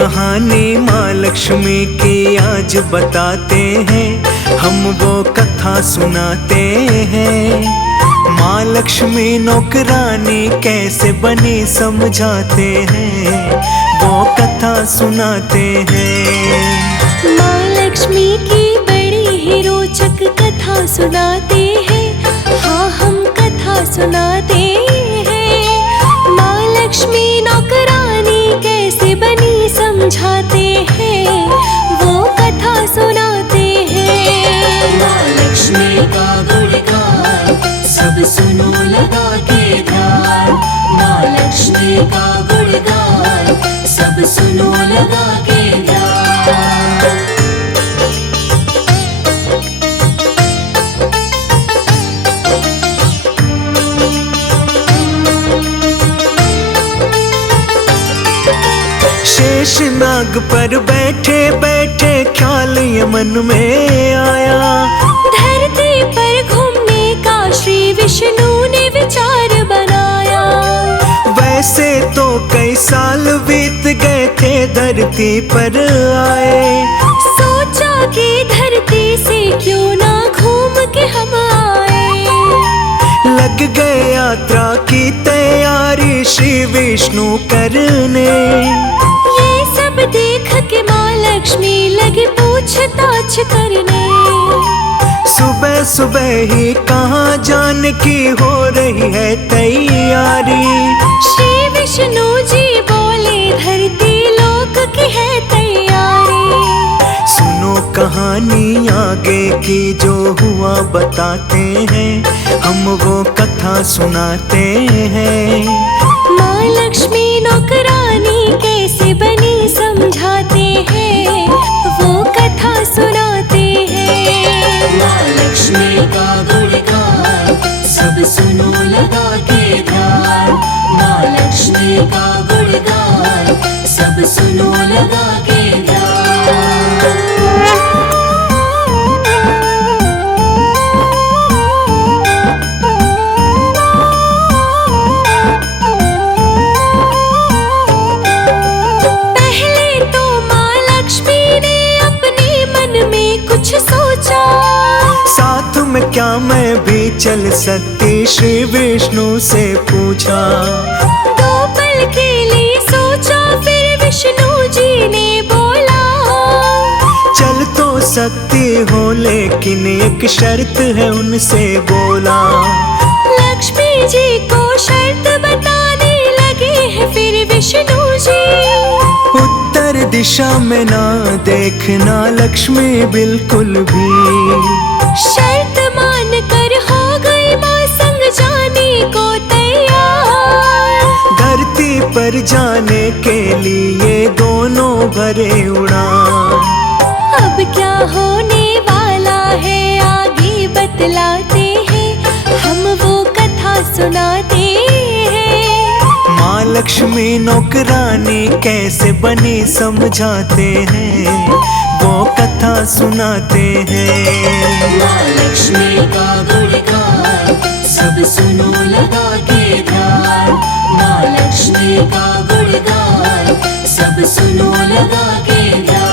कहानी माँ लक्ष्मी की आज बताते हैं, हम वो कथा सुनाते हैं। माँ लक्ष्मी नौकरानी कैसे बनी समझाते हैं, वो कथा सुनाते हैं। माँ लक्ष्मी की बड़ी ही रोचक कथा सुनाते हैं, हाँ हम कथा सुनाते हैं। माँ लक्ष्मी नौकरानी कैसे बनी समझाते हैं, वो कथा सुनाते हैं। माँ लक्ष्मी का गुणगान सब सुनो लगा के ध्यान। माँ लक्ष्मी का गुणगान सब सुनो लगा के ध्यान। शेषनाग पर बैठे बैठे ख्याल ये मन में आया, धरती पर घूमने का श्री विष्णु ने विचार बनाया। वैसे तो कई साल बीत गए थे धरती पर आए, सोचा कि धरती से क्यों ना घूम के हम आए। लग गए यात्रा की तैयारी श्री विष्णु करने। ये सब देख के माँ लक्ष्मी लगी पूछताछ करने। सुबह सुबह ही कहाँ जाने की हो रही है तैयारी। श्री विष्णु जी बोले धरती लोक की है तैयारी। सुनो कहानी आगे की जो हुआ बताते हैं, हम वो कथा सुनाते हैं। माँ लक्ष्मी नौकरानी कैसे बनी समझाते हैं, वो कथा सुनाते हैं। माँ लक्ष्मी का गुणगान सब सुनो लगा के ध्यान। माँ लक्ष्मी का गुणगान सब सुनो लगा के ध्यान। साथ में क्या मैं भी चल सकती, श्री विष्णु से पूछा। दो पल के लिए सोचा फिर विष्णु जी ने बोला, चल तो सकती हो लेकिन एक शर्त है उनसे बोला। लक्ष्मी जी को शर्त बताने लगे हैं फिर विष्णु जी। उत्तर दिशा में ना देखना लक्ष्मी बिल्कुल भी। शर्त मान कर हो गई माँ संग जाने को तैयार। धरती पर जाने के लिए दोनों भरे उड़ान। अब क्या होने वाला है आगे बतलाते हैं, हम वो कथा सुनाते हैं। माँ लक्ष्मी नौकरानी कैसे बनी समझाते हैं, वो कथा सुनाते हैं। माँ लक्ष्मी का गुणगान सब सुनो लगा के ध्यान। माँ लक्ष्मी का गुणगान सब सुनो लगा के ध्यान।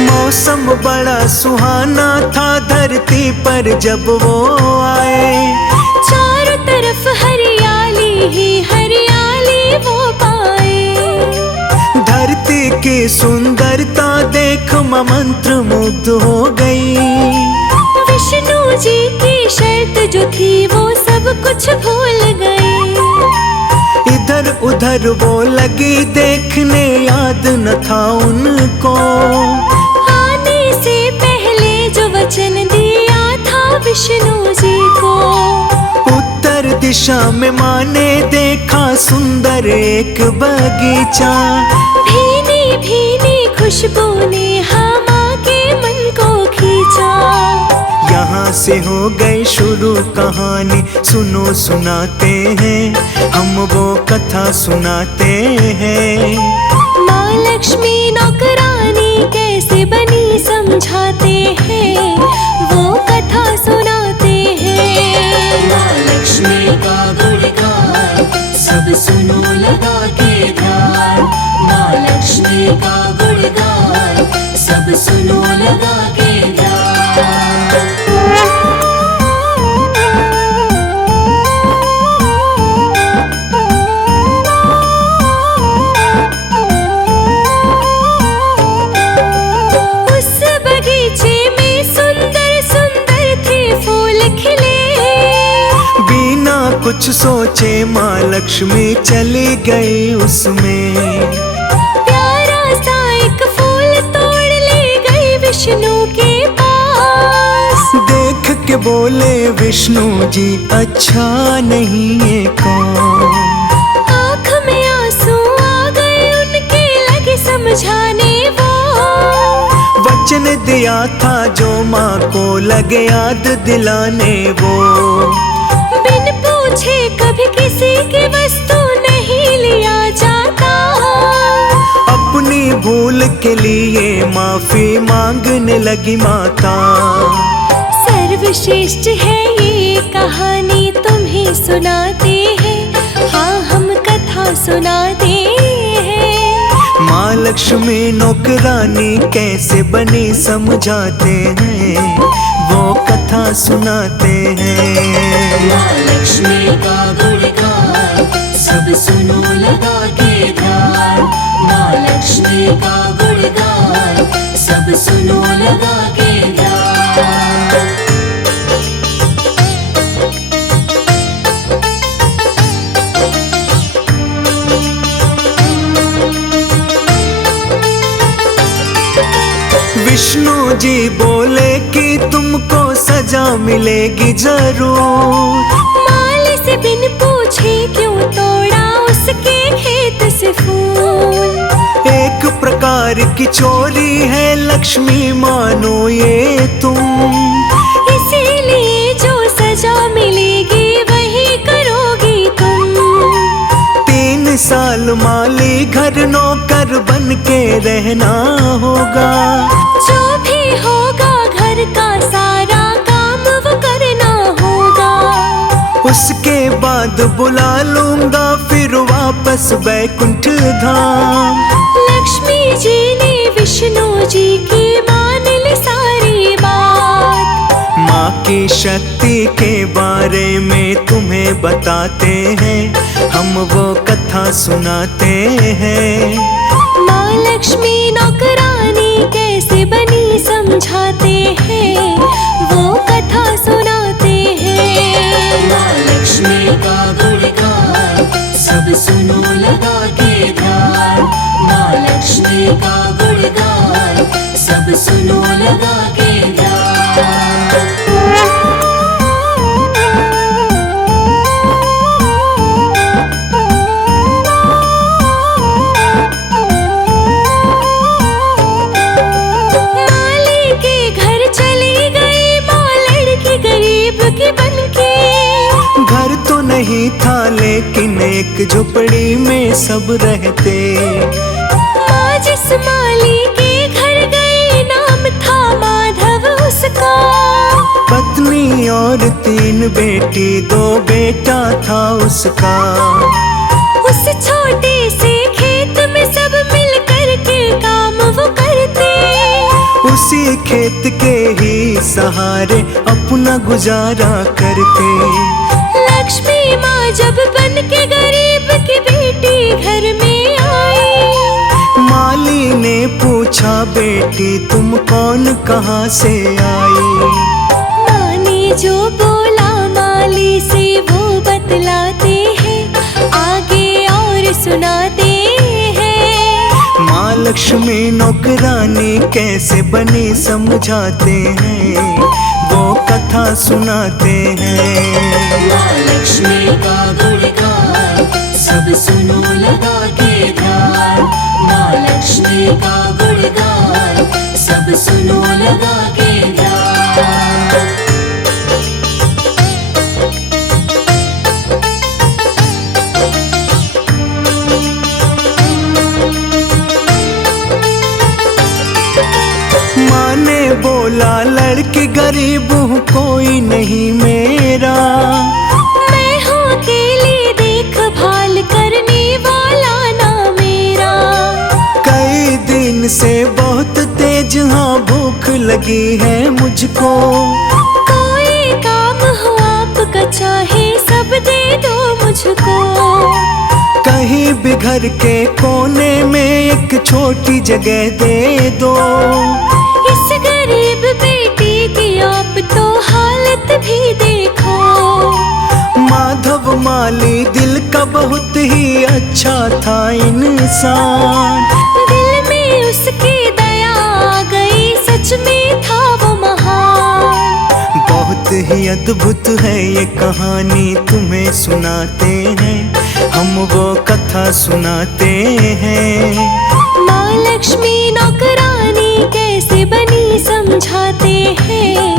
मौसम बड़ा सुहाना था धरती पर जब वो आए। चारों तरफ हरियाली ही हरियाली वो पाए। धरती की सुंदरता देख मैं मंत्र मुग्ध हो गई। विष्णु जी की शर्त जो थी वो सब कुछ भूल गई। इधर उधर वो लगी देखने, याद न था उनको आने से पहले जो वचन दिया था विष्णु जी को। उत्तर दिशा में माँ ने देखा सुंदर एक बगीचा। भीनी भीनी खुशबू ने माँ के मन को खींचा। यहाँ से हो गई शुरू कहानी, सुनो सुनाते हैं, हम वो कथा सुनाते हैं। माँ लक्ष्मी नौकरानी कैसे बनी बनी समझाते हैं, वो कथा सुनाते हैं। माँ लक्ष्मी का गुणगान सब सुनो लगा के ध्यान। माँ लक्ष्मी का गुणगान सब सुनो लगा के ध्यान। कुछ सोचे माँ लक्ष्मी चली गई उसमें। प्यारा सा एक फूल तोड़ ले गई विष्णु के पास। देख के बोले विष्णु जी अच्छा नहीं ये कौन। आँख में आंसू आ गए उनके, लगे समझाने वो। वचन दिया था जो माँ को लगे याद दिलाने वो। बिन पूछे कभी किसी की वस्तु नहीं लिया जाता। अपनी भूल के लिए माफी मांगने लगी माता। सर्वश्रेष्ठ है ये कहानी तुम्हें सुनाते हैं, हाँ हम कथा सुनाते हैं। माँ लक्ष्मी नौकरानी कैसे बनी समझाते हैं, वो कथा सुनाते हैं। माँ लक्ष्मी का गुणगान सब सुनो लगा के ध्यान। माँ लक्ष्मी का गुणगान सब सुनो लगा के ध्यान। विष्णु जी बोले कि तुमको सजा मिलेगी जरूर। माली से बिन पूछे क्यों तोड़ा उसके खेत से फूल। एक प्रकार की चोरी है लक्ष्मी मानो ये तुम। इसीलिए जो सजा मिलेगी वही करोगी तुम। 3 साल माली घर नौकर बन के रहना होगा। जो भी होगा घर का सारा काम वो करना होगा। उसके बाद बुला लूंगा फिर वापस बैकुंठ धाम। लक्ष्मी जी ने विष्णु जी की मान ली सारी बात। माँ की शक्ति के बारे में तुम्हें बताते हैं, हम वो कथा सुनाते हैं। माँ लक्ष्मी नौकरानी कैसे बनी समझाते हैं, वो कथा सुनाते हैं। माँ लक्ष्मी का गुणगान सब सुनो लगा के ध्यान। माँ लक्ष्मी का गुणगान सब सुनो लगा के ध्यान। घर तो नहीं था लेकिन एक झोपड़ी में सब रहते। माँ जिस माली के घर गए नाम था माधव उसका। पत्नी और 3 बेटी 2 बेटा था उसका। उस छोटे से खेत में सब मिल कर के काम वो करते। उसी खेत के ही सहारे अपना गुजारा करते। लक्ष्मी माँ जब बन के गरीब की बेटी घर में आई। माली ने पूछा बेटी तुम कौन कहाँ से आई। माँ ने जो बोला माली से वो बतलाते हैं, आगे और सुनाते हैं। माँ लक्ष्मी नौकरानी कैसे बनी समझाते हैं, वो कथा सुनाते हैं। माँ लक्ष्मी का गुणगान सब सुनो लगा के ध्यान। माँ लक्ष्मी का गुणगान सब सुनो लगा के ध्यान। माँ कि गरीब हूँ कोई नहीं मेरा, मैं हूँ अकेली देखभाल करने वाला ना मेरा। कई दिन से बहुत तेज हाँ भूख लगी है मुझको, कोई काम हो आपका चाहे सब दे दो मुझको। कहीं भी घर के कोने में एक छोटी जगह दे दो, इस गरीब बेटी की आप तो हालत भी देखो। माधव माली दिल का बहुत ही अच्छा था इंसान, दिल में उसकी दया आ गई, सच में था वो महान। बहुत ही अद्भुत है ये कहानी तुम्हें सुनाते हैं, हम वो कथा सुनाते हैं। माँ लक्ष्मी नौकरानी कैसे बनी समझाते हैं,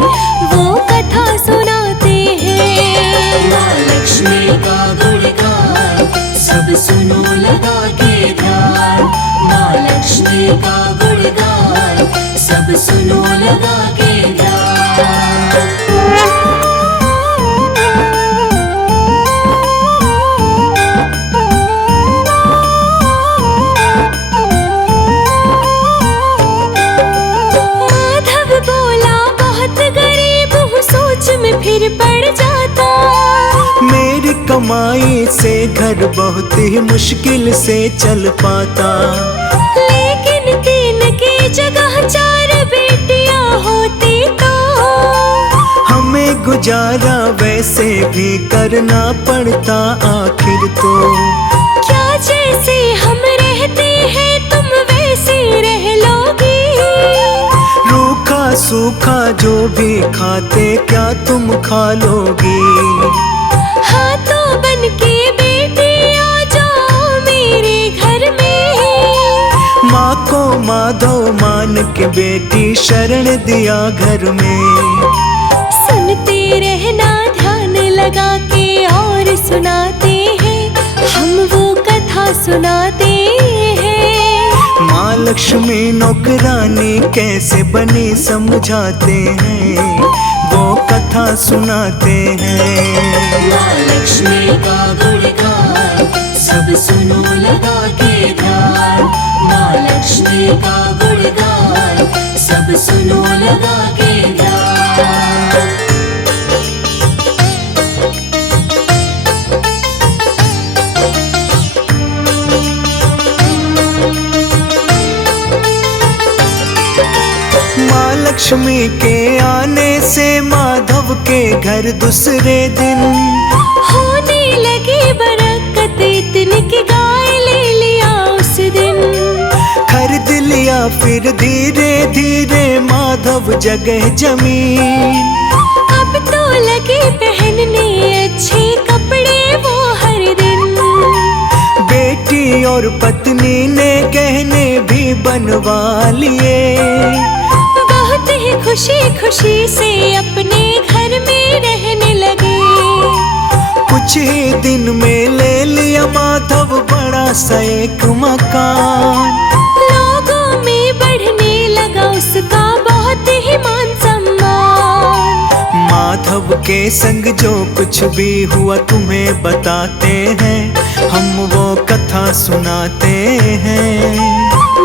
वो कथा सुनाते हैं। माँ लक्ष्मी का गुणगान सब सुनो लगा के ध्यान, माँ लक्ष्मी का गुणगान सब सुनो लगा के ध्यान। माधव बोला बहुत गरीब हूँ, सोच में फिर पड़ जाता। मेरी कमाई से घर बहुत ही मुश्किल से चल पाता, लेकिन तीन की जगह चार बेटियां होती तो हमें गुजारा वैसे भी करना पड़ता आखिर तो। क्या जैसे हम रहते हैं तुम वैसे रह लोगी, रूखा सूखा जो भी खाते क्या तुम खा लोगी। हाँ तो बन के बेटी आ जाओ मेरे घर में। माँ को माधव मान के बेटी शरण दिया घर में, सुनते रहना ध्यान लगा के और सुनाते हैं, हम वो कथा सुनाते हैं। माँ लक्ष्मी नौकरानी कैसे बनी समझाते हैं, वो कथा सुनाते हैं। माँ लक्ष्मी का गुणगान सब सुनो लगा के ध्यान, माँ लक्ष्मी का गुणगान सब सुनो लगा के ध्यान। माँ लक्ष्मी के आने से माधव के घर दूसरे दिन होने लगी बरकत इतनी कि गाय ले लिया उस दिन। खरीद लिया फिर धीरे धीरे माधव जगह जमीन, अब तो लगे पहनने अच्छे कपड़े वो हर दिन। बेटी और पत्नी ने गहने भी बनवा लिए, बहुत ही खुशी खुशी से अपने घर में रहने लगे। कुछ ही दिन में ले लिया माधव बड़ा सा एक मकान, लोगों में बढ़ने लगा उसका बहुत ही मान सम्मान। माधव के संग जो कुछ भी हुआ तुम्हें बताते हैं, हम वो कथा सुनाते हैं।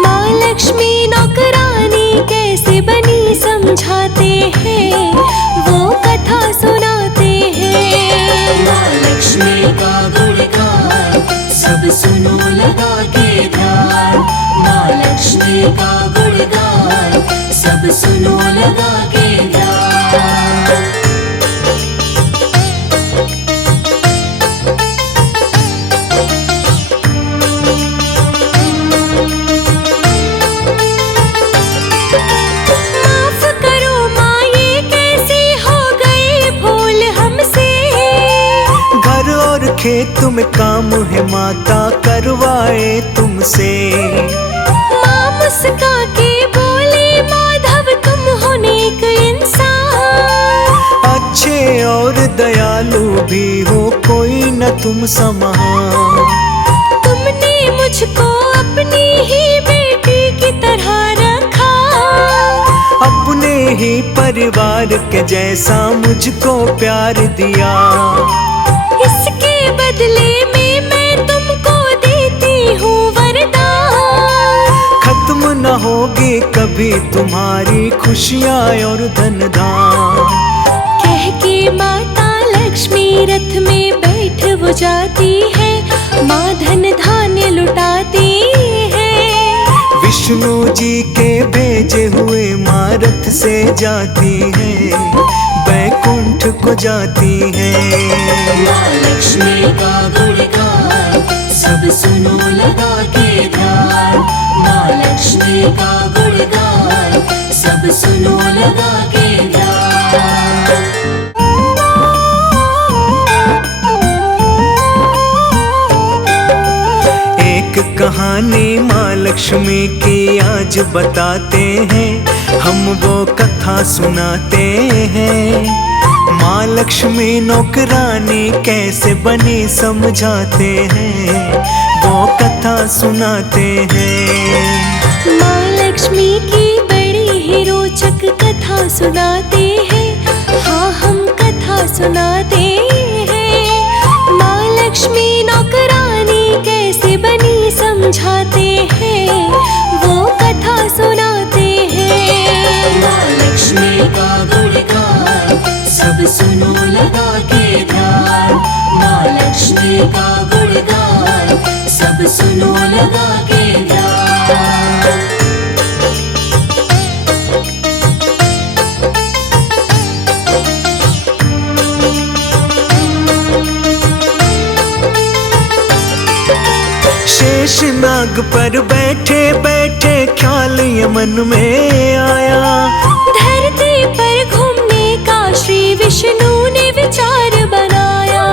माँ लक्ष्मी नौकरानी कैसे बनी समझाते हैं, वो कथा सुनाते हैं। माँ लक्ष्मी का गुणगान सब सुनो लगा के ध्यान, माँ लक्ष्मी का गुणगान सब सुनो लगा के ध्यान। माफ करो माँ ये कैसे हो गई भूल हमसे, घर और खेत में काम है माता करवाए तुमसे। माँ मुस्का के बोले माधव तुम हो नेक इंसान, अच्छे और दयालु भी हो कोई न तुम समान। तुमने मुझको अपनी ही बेटी की तरह रखा, अपने ही परिवार परिवार के जैसा मुझको प्यार दिया। इसके बदले में मैं तुमको देती हूँ वरदान। खत्म न होगी कभी तुम्हारी खुशियाँ और धन धाम। कह के माता लक्ष्मी रथ में बैठ वो जाती है, माँ धन धान्य लुटाती है। विष्णु जी के भेजे हुए माँ रथ से जाती है, बैकुंठ को जाती है। माँ लक्ष्मी का गुणगान सब सुनो लगा के ध्यान। माँ लक्ष्मी का गुणगान सब सुनो लगा के ध्यान। एक कहानी माँ लक्ष्मी की आज बताते हैं, हम वो कथा सुनाते हैं। माँ लक्ष्मी नौकरानी कैसे बनी समझाते हैं, वो कथा सुनाते हैं। माँ लक्ष्मी की बड़ी ही रोचक कथा सुनाते हैं, हाँ हम कथा सुनाते हैं। माँ लक्ष्मी नौकरानी कैसे बनी समझाते हैं, वो कथा सुनाते हैं। माँ लक्ष्मी का गुणगान सब सुनो लगा के ध्यान। माँ लक्ष्मी का गुणगान सब सुनो लगा के ध्यान। शेषनाग पर बैठे बैठे ख्याल ये मन में आया, धरती पर घूमने का श्री विष्णु ने विचार बनाया।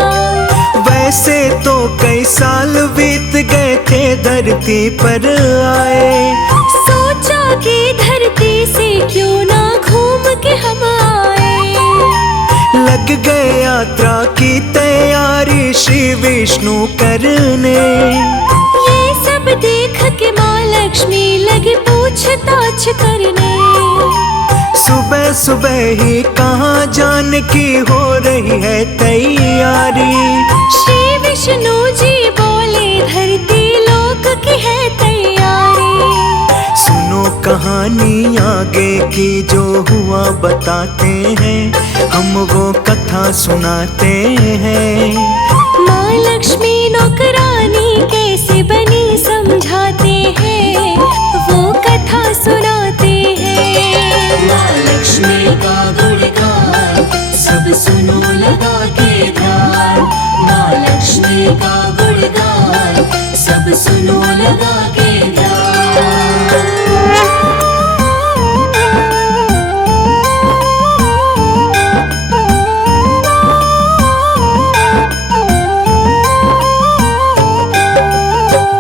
वैसे तो कई साल बीत गए थे धरती पर आए। सोचा कि धरती से क्यों ना घूम के हम आए। लग गए यात्रा की तैयारी श्री विष्णु करने। ये सब देख के माँ लक्ष्मी लगी पूछताछ करने। सुबह सुबह ही कहाँ जाने की हो रही है तैयारी। श्री विष्णु जी बोले धरती लोक की है तैयारी। सुनो कहानी आगे की जो हुआ बताते हैं, हम वो कथा सुनाते हैं। माँ लक्ष्मी नौकरानी कैसे बनी समझाते हैं, वो कथा सुनाते हैं। माँ लक्ष्मी का गुणगान सब सुनो लगा के ध्यान। माँ लक्ष्मी का गुणगान सब सुनो लगा के ध्यान।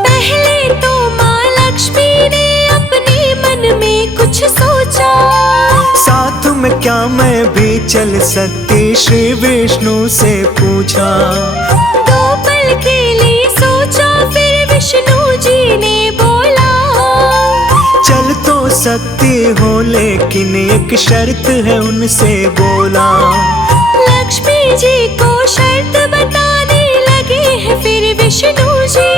पहले तो माँ लक्ष्मी ने अपने मन में कुछ सोचा, साथ में क्या मैं भी चल सकती, श्री विष्णु से पूछा। दो पल के लिए सोचा फिर विष्णु जी ने बोला। चल तो सकती हो लेकिन एक शर्त है उनसे बोला। लक्ष्मी जी को शर्त बताने लगे हैं फिर विष्णु जी।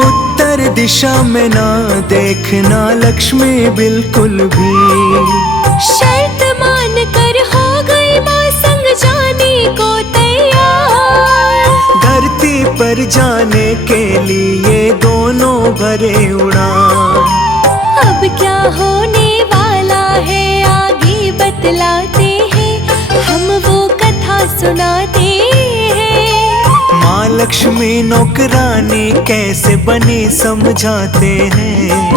उत्तर दिशा में ना देखना लक्ष्मी बिल्कुल भी। शर्त मान कर हो गई माँ संग जाने को तैयार। धरती पर जाने के लिए दोनों भरे उड़ान। अब क्या होने वाला है आगे बतलाते हैं, हम वो कथा सुनाते हैं। माँ लक्ष्मी नौकरानी कैसे बनी समझाते हैं,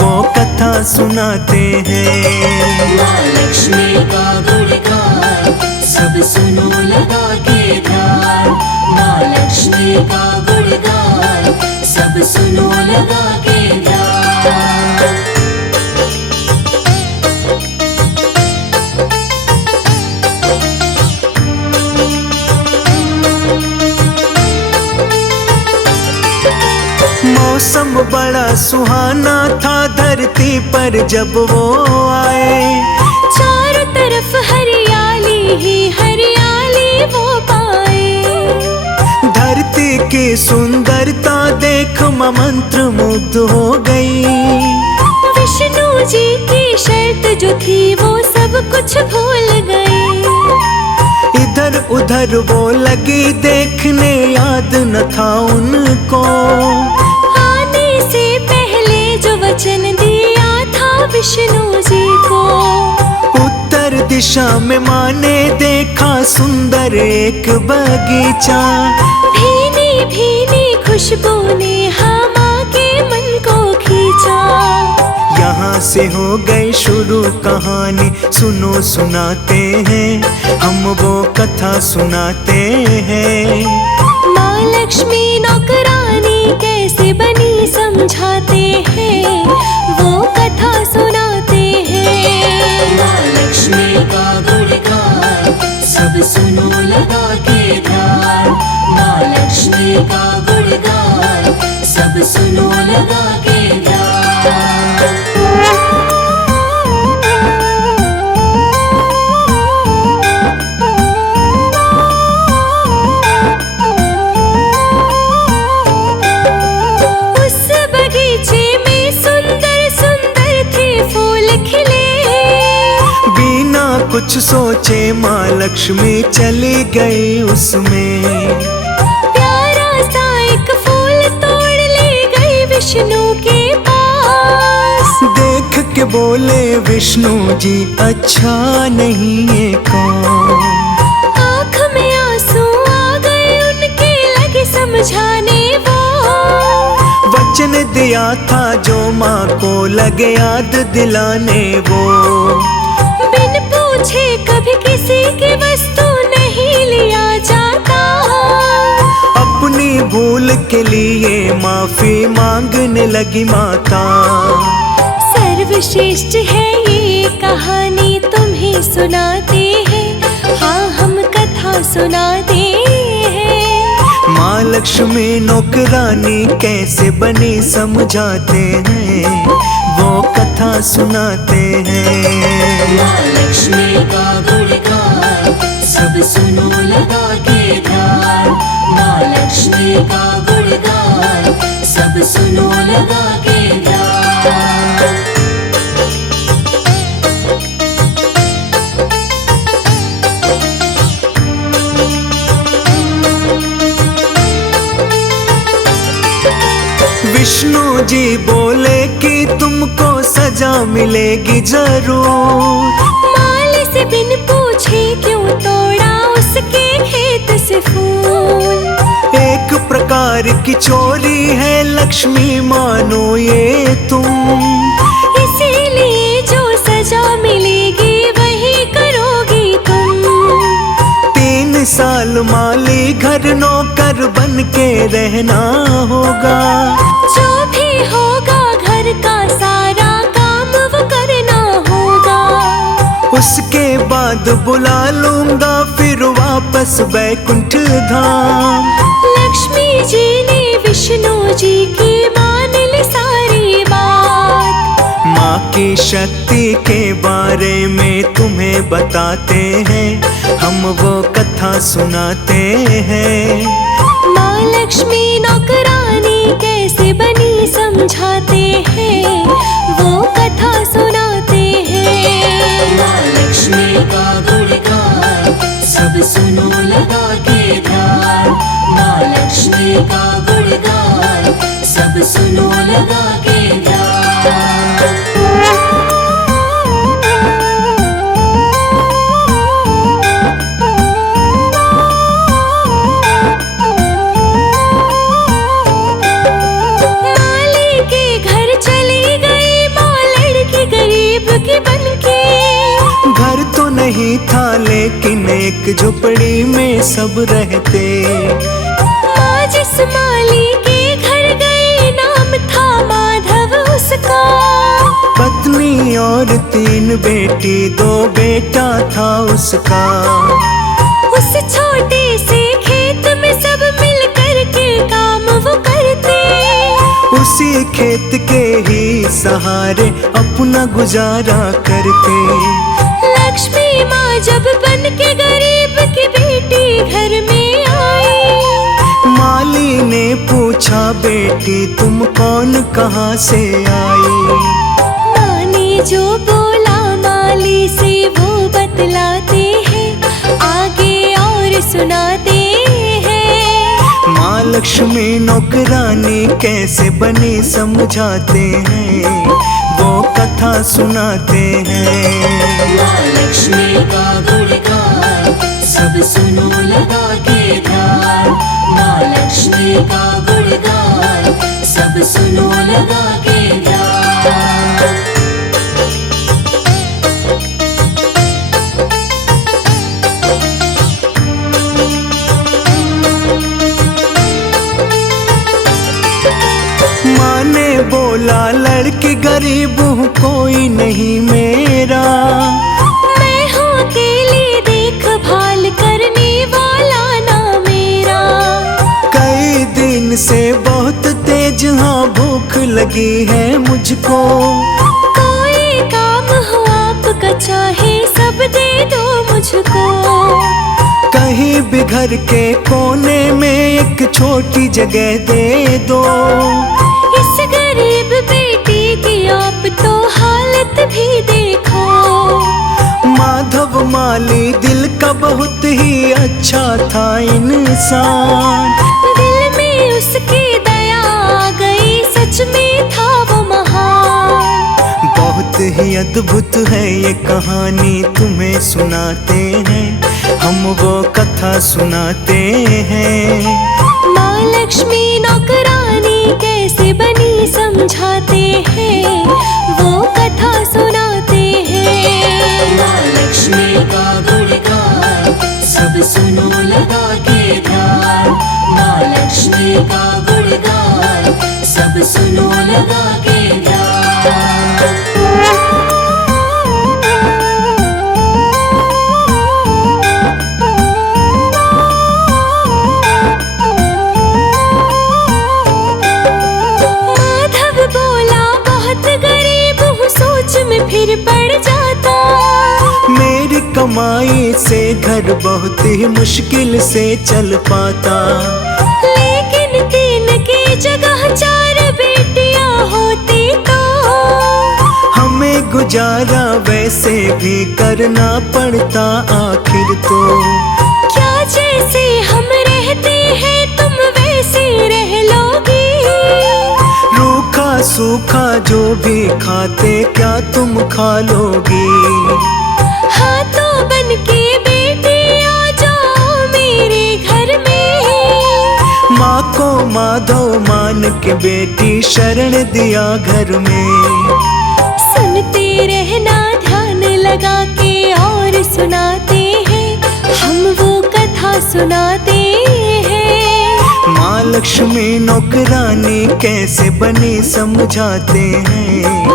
वो कथा सुनाते हैं। माँ लक्ष्मी का गुणगान सब सुनो लगा के ध्यान। माँ लक्ष्मी का गुणगान सब सुनो लगा के ध्यान। मौसम बड़ा सुहाना था धरती पर जब वो आए। चारों तरफ ही हरियाली वो पाए। धरती की सुंदरता देख माँ मंत्र मुग्ध हो गई। विष्णु जी की शर्त जो थी वो सब कुछ भूल गए। इधर उधर वो लगी देखने, याद न था उनको आने से पहले जो वचन दिया था विष्णु जी को। उत्तर दिशा में माँ ने देखा सुंदर एक बगीचा। भीनी भीनी खुशबू ने माँ के मन को खींचा। यहाँ से हो गई शुरू कहानी, सुनो सुनाते हैं हम वो कथा सुनाते हैं। माँ लक्ष्मी नौकरानी कैसे बनी समझाते हैं, वो कथा सुनाते हैं। माँ लक्ष्मी का गुणगान सब सुनो लगा के ध्यान। माँ लक्ष्मी का गुणगान सब सुनो लगा के ध्यान। उस बगीचे में सुंदर सुंदर थे फूल खिले। बिना कुछ सोचे माँ लक्ष्मी चली गई उसमें। प्यारा सा एक फूल तोड़ ले गई विष्णु के पास। देख के बोले विष्णु जी अच्छा नहीं ये कौन। आँख में आंसू आ गए उनके, लगे समझाने वो। वचन दिया था जो माँ को लगे याद दिलाने वो। बिन पूछे कभी किसी की वस्तु नहीं लिया जाता। अपनी भूल के लिए माफी मांगने लगी माता। सर्वश्रेष्ठ है ये कहानी तुम्हें सुनाते हैं, हाँ हम कथा सुनाते हैं। माँ लक्ष्मी नौकरानी कैसे बनी समझाते हैं, वो कथा सुनाते हैं। माँ लक्ष्मी का गुणगान सब सुनो लगा के ध्यान। माँ लक्ष्मी का गुणगान सब सुनो लगा के ध्यान। विष्णु जी बोले कि तुमको सजा मिलेगी जरूर। माली से बिन पूछे क्यों तोड़ा उसके खेत से फूल। एक प्रकार की चोरी है लक्ष्मी मानो ये तुम। इसीलिए जो सजा मिलेगी वही करोगी तुम। 3 साल माली घर नौकर बन के रहना होगा। जो भी होगा घर का सारा काम वो करना होगा। उसके बाद बुला लूंगा फिर वापस बैकुंठ धाम। लक्ष्मी जी ने विष्णु जी की मान ली सारी बात। माँ की शक्ति के बारे में तुम्हें बताते हैं हम वो कथा सुनाते हैं। माँ लक्ष्मी नौकरानी कैसे बनी समझाते हैं, वो कथा सुनाते हैं। माँ लक्ष्मी का गुणगान सब सुनो लगा के ध्यान। माँ लक्ष्मी का गुणगान सब सुनो लगा के ध्यान। घर तो नहीं था लेकिन एक झोपड़ी में सब रहते। माँ जिस माली के घर गए नाम था माधव उसका। पत्नी और 3 बेटी 2 बेटा था उसका। उस छोटे से खेत में सब मिल कर के काम वो करते। उसी खेत के ही सहारे अपना गुजारा करते। लक्ष्मी माँ जब बन के गरीब की बेटी घर में आई। माली ने पूछा बेटी तुम कौन कहाँ से आई। माँ ने जो बोला माली से वो बतलाते हैं, आगे और सुनाते हैं। माँ लक्ष्मी नौकरानी कैसे बनी समझाते हैं, वो कथा सुनाते हैं। माँ लक्ष्मी का गुणगान सब सुनो लगा के ध्यान। माँ लक्ष्मी का गुणगान सब सुनो लगा के ध्यान। माँ ने बोला लड़की गरीब हूँ कोई नहीं मेरा। मैं हूँ अकेली देखभाल करने वाला ना मेरा। कई दिन से बहुत तेज हाँ भूख लगी है मुझको। कोई काम हो आपका चाहे सब दे दो मुझको। कहीं भी घर के कोने में एक छोटी जगह दे दो। इस गरीब बेटी की आप तो हालत भी देखो। माधव माली दिल का बहुत ही अच्छा था इंसान। दिल में उसकी दया आ गई, सच में था वो महान। बहुत ही अद्भुत है ये कहानी तुम्हें सुनाते हैं, हम वो कथा सुनाते हैं। माँ लक्ष्मी नौकरानी कैसे बनी समझाते हैं, वो कथा सुनाते हैं। माँ लक्ष्मी का गुणगान सब सुनो लगा के ध्यान। माँ लक्ष्मी का गुणगान सब सुनो लगा के ध्यान। फिर पड़ जाता। मेरी कमाई से घर बहुत ही मुश्किल से चल पाता। लेकिन तीन की जगह चार बेटियां होती तो हमें गुजारा वैसे भी करना पड़ता आखिर तो। क्या जैसे हम रहते हैं तुम वैसे रह लोगी। रूखा सूखा जो भी खाते क्या तुम खा लोगी। हाँ तो बन के बेटी आ जाओ मेरे घर में। माँ को माधव मान के बेटी शरण दिया घर में। सुनते रहना ध्यान लगा के और सुनाते हैं, हम वो कथा सुनाते हैं। माँ लक्ष्मी नौकरानी कैसे बनी समझाते हैं,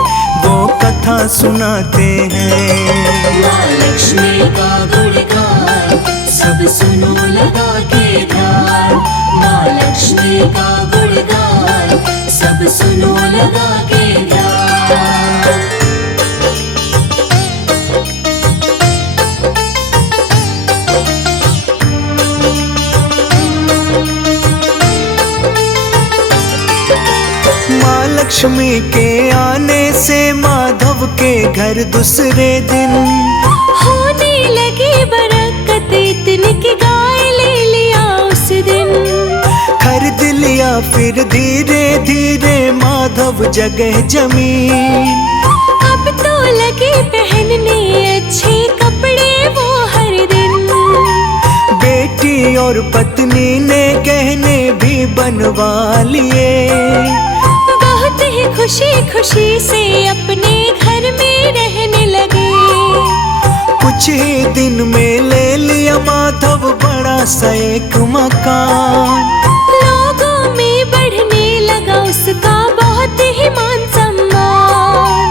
वो कथा सुनाते हैं। माँ लक्ष्मी का गुणगान सब सुनो लगा के ध्यान। माँ लक्ष्मी का गुणगान सब सुनो लगा के ध्यान। माँ लक्ष्मी के आने से माधव के घर दूसरे दिन होने लगी बरकत इतनी कि गाय ले लिया उस दिन। खरीद लिया फिर धीरे धीरे माधव जगह जमीन। अब तो लगे पहनने अच्छे कपड़े वो हर दिन। बेटी और पत्नी ने गहने भी बनवा लिए। बहुत ही खुशी खुशी से अपने घर में रहने लगे। कुछ ही दिन में ले लिया माधव बड़ा सा एक मकान। लोगों में बढ़ने लगा उसका बहुत ही मान सम्मान।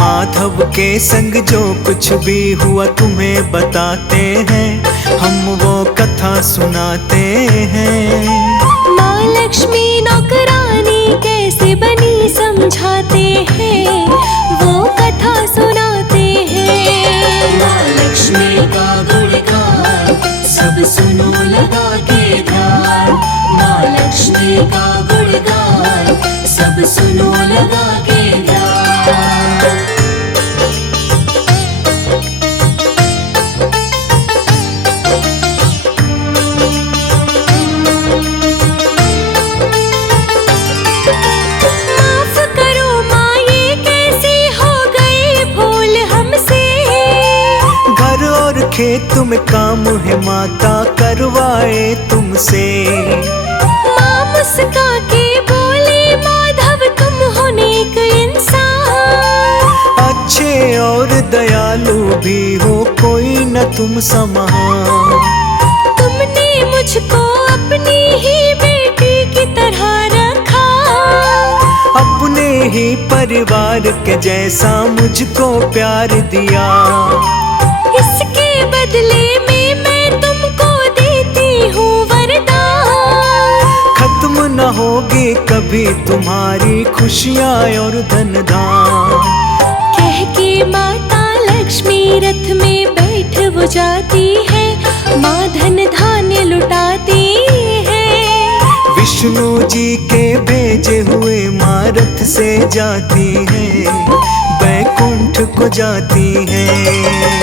माधव के संग जो कुछ भी हुआ तुम्हें बताते हैं, हम वो कथा सुनाते हैं। माँ लक्ष्मी नौकरानी कैसे बनी समझाते हैं, वो कथा सुनाते हैं। माँ माँ लक्ष्मी का गुणगान सब सुनो लगा के ध्यान। माफ करो माँ, ये कैसे हो गए भूल हमसे। घर और खेत में काम है माता करवाए तुमसे। माँ मुस्का के बोली माधव तुम हो नेक इंसान। अच्छे और दयालु भी हो कोई न तुम समा। तुमने मुझको अपनी ही बेटी की तरह रखा। अपने ही परिवार के जैसा मुझको प्यार दिया। इसके बदले में मैं तुमको देती हूँ वरदान। खत्म न होगी कभी तुम्हारी खुशियाँ और धन धाम। कह के माता लक्ष्मी रथ में बैठ वो जाती है। माँ धन धान्य लुटाती है। विष्णु जी के भेजे हुए माँ रथ से जाती है, बैकुंठ को जाती है।